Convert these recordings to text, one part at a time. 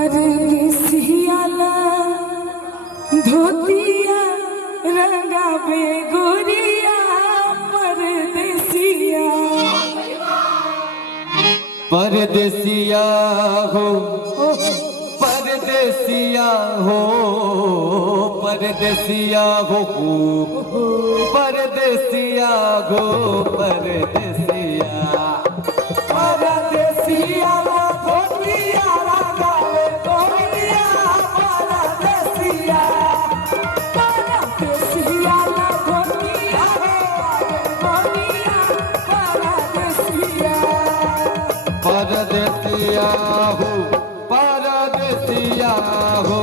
परदेसियाला धोतिया रंगावे गोरिया परदेसिया परदेसिया हो परदेसिया हो परदेसिया हो परदेसिया हो परदेसिया परदेसिया धोतिया रंगावे गोरिया परदेसिया परदेसियाला धोतिया गोरिया परदेसिया परदेसिया हो परदेसिया हो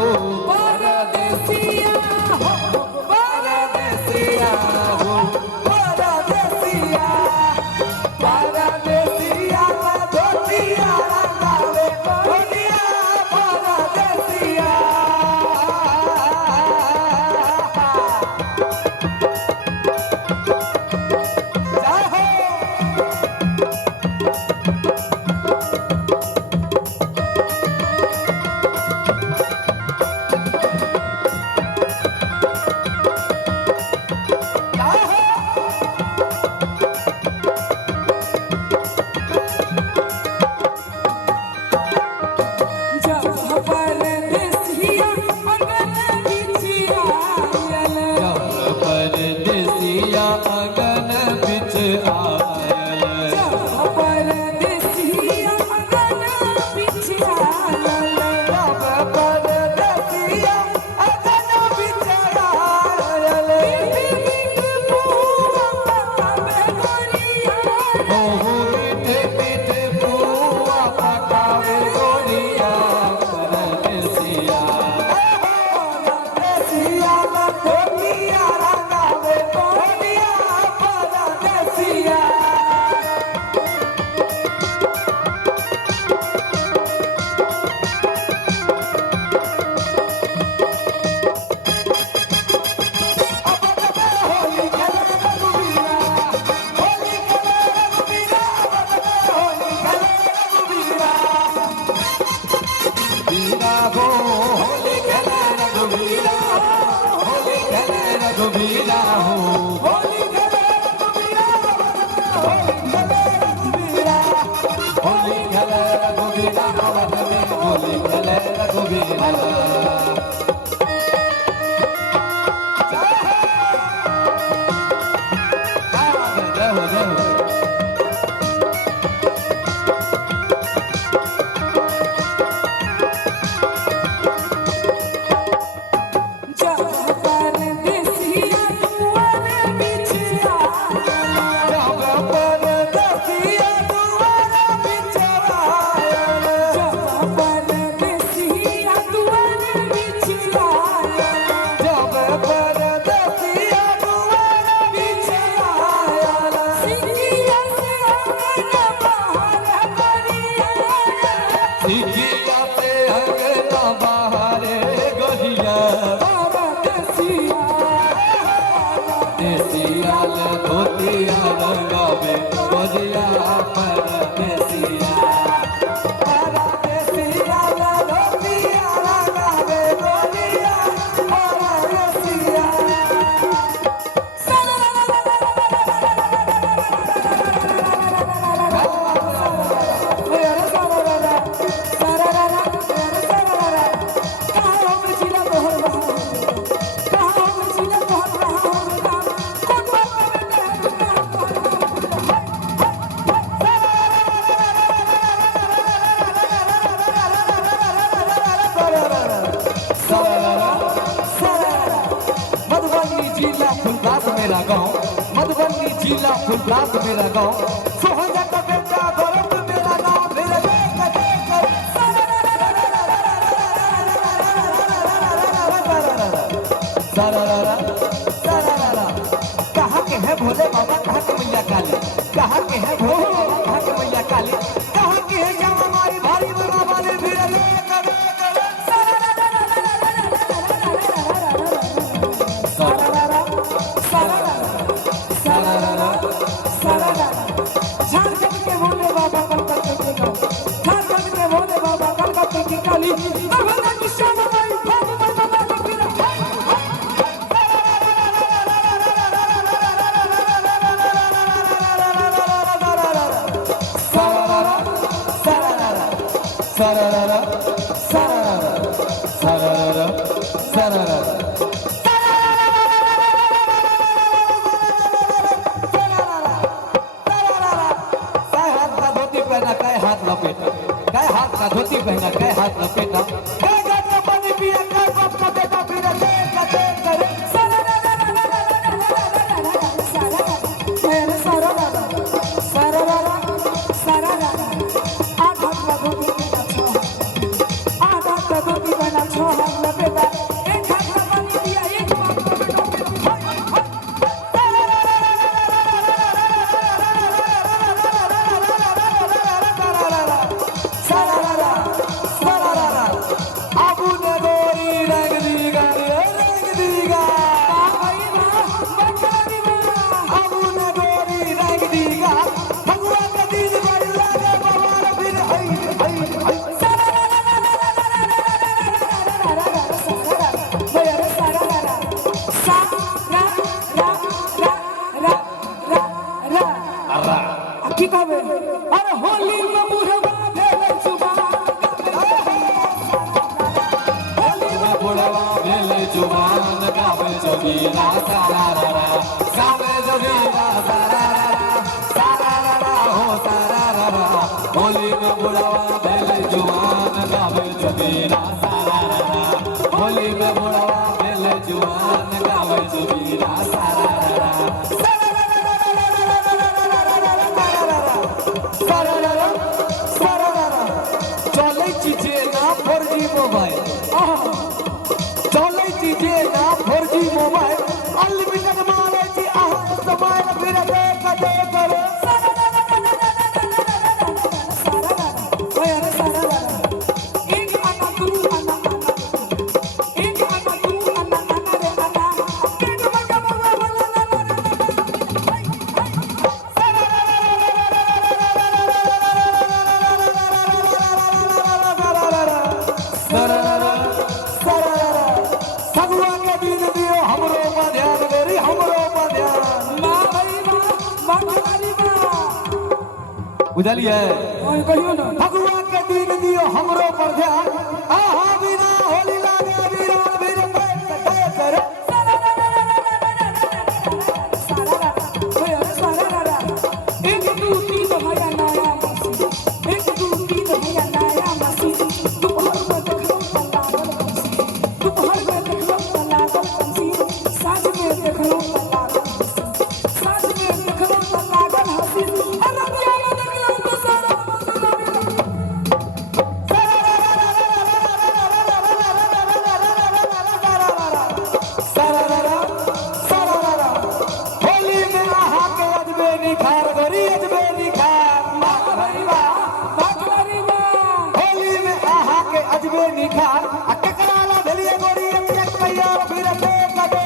परदेसिया परदेसिया परदेसिया परदेसिया धोतिया रंगावे गोरिया परदेसिया अगन बिच आयल परदेसिया अगन बिच आयल परदेसिया अगन बिच आयल मीठे मीठे बुआ पकावे गोरिया परदेसिया परदेसिया धोतिया रंगावे गोरिया परदेसिया बीरा हो होली खेले रघुवीरा होली खेले रघुवीरा हो होली खेले रघुवीरा होली खेले रघुवीरा होली खेले रघुवीरा अवध में होली खेले रघुवीरा जय हो जय हो परदेसिया दुआरे बिच आयल परदेसिया दुआरे बिच आयल परदेसिया दुआरे बिच आयल जब परदेसिया दुआरे बिच आयल सिंगिया से अंगना बाहर करिया सिकिया से अंगना बाहरे गोरिया देसिया ले धोतिया रंगावे गोरिया परदेसिया परदेसिया धोतिया रंगावे गोरिया परदेसिया मधुबनी जिला फुलदास मेरा गाँव मधुबनी जिला फुलदास मेरा गाँव सोहजा का बेटा गौरव मेरा गाँव मेरे कहाँ के है भोले बाबा कहाँ के मैया काली कहाँ के है भोले बाबा कहाँ के मैया काली कहाँ के है श्याम हमारी भारी बना वाले भिड़ले झारखंड के भोले बाबा कलकत्ते के गाँव झारखंड के भोले बाबा कलकत्ते के गाँव काली दरभंगा की श्यामा माई भाग भाग भाग फिरा Sararara, sararara, sararara, sararara. काय हाथ लपेटा काय हाथ का धोती पहना काय हाथ लपेटा काय गाता पानी पिया काय बाप का बेटा फिर दे करे अरे होली में बुढ़वा भेले जुबान होली में बुढ़वा भेले जुबान गावे जोगीरा सारारा गावे जोगीरा सारारा हो सारारा होली में बुढ़वा भेले जुबान गावे जोगीरा सारारा होली में बुढ़वा भेले जुबान गावे जोगीरा सारारा मोबाइल चले चीजे ना 4G मोबाइल अनलिमिटेड मारे जी समय फिर दे करे बुझल है कहियो ना भगवान के दिन दियो हमरो पर ध्यान आहा बिना होली लागे वीरान वीर करे एक दू तीन भैया नया मसी एक दू तीन भैया नया मसी दोपहर में देखलो त लागल पंसी दोपहर में देखलो त लागल पंसी साँझ में देखलो त लागल हंसी साँझ में देखलो त लागल हंसी अरबिया में देखलो त सारा होली में आहा के अजबे निखार गरी अजबे निखार होली में आहा के अजबे निखार आ ककराला भेलिए गोरी एक भैया फिर दे करे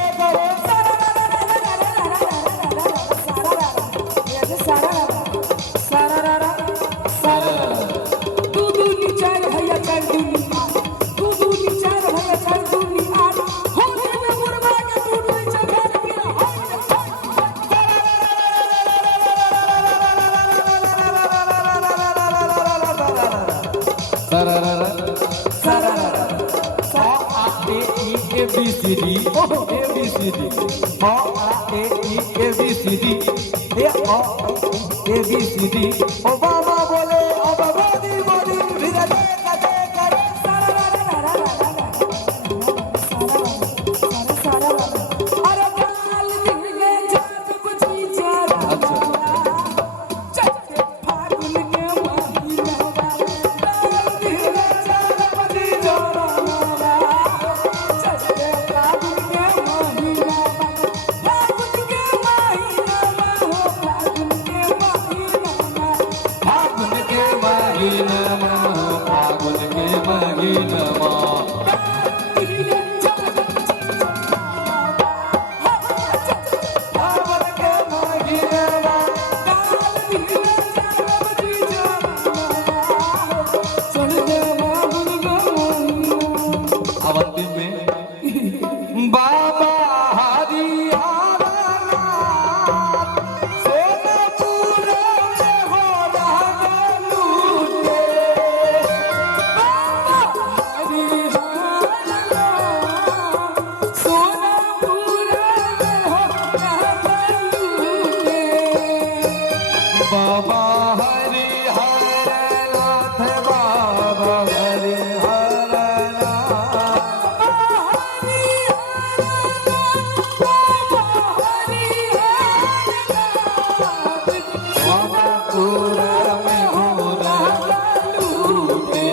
तू दूनी चार भैया चार दूनी आठ तू दूनी चार भैया चार दूनी आठ होली में मुर्गा के तू दूनी चार भैया ABCD ओबामा बोले अब मोदी मोदी फिर दे करे अरे बाल दिले जात बुझी चारा चट्टे फागुन के महीना बाल दिले जात बुझी चारा चट्टे फागुन के महीना फागुन के महीना हो फागुन के महीना फागुन के महीना फागुन के महीना चल दे बाबुल गो अवंती में बाबा हरियाणा सोनपुर में हो रहा लूटे बाबा हरिहरनाथ बाबा सोनपुर में हो रहा लूटे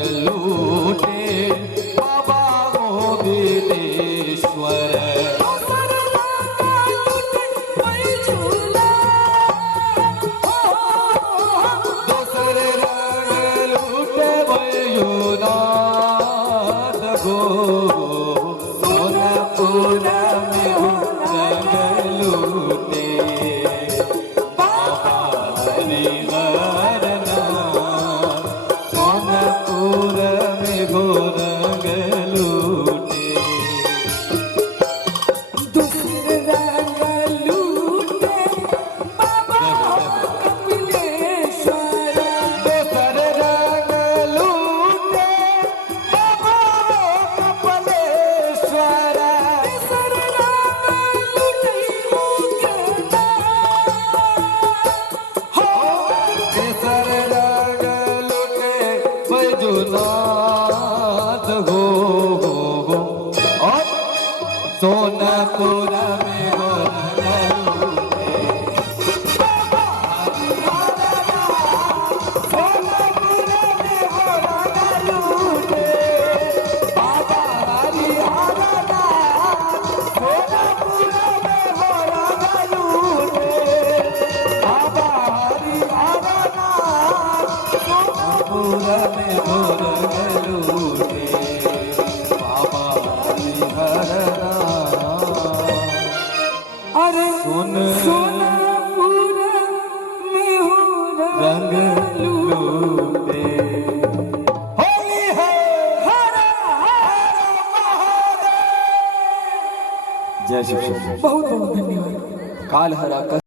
लूटे बाबा मोबिलेश्वर दोसर रंग लूटे वयुनाथ गो सोनपुर में हो रंग लूटे बाबा हरिहरनाथ सोनपुर में हो रंग लूटे दोसर रंग लूटे बाबा कपिलेश्वर दोसर रंग लूटे बैजूनाथ हो और सोनपुर में हो रंग लूटे सोनपुर में हो रंग लूटे बाबा हरिहरनाथ सोनपुर में हो रंग लूटे बाबा हरिहरनाथ सोनपुर में हो रंग लूटे बाबा हरिहरनाथ अरे सोनपुर में हो रंग लूटे होली है हर हर महादेव। जय शिव बहुत बहुत धन्यवाद। काल हरा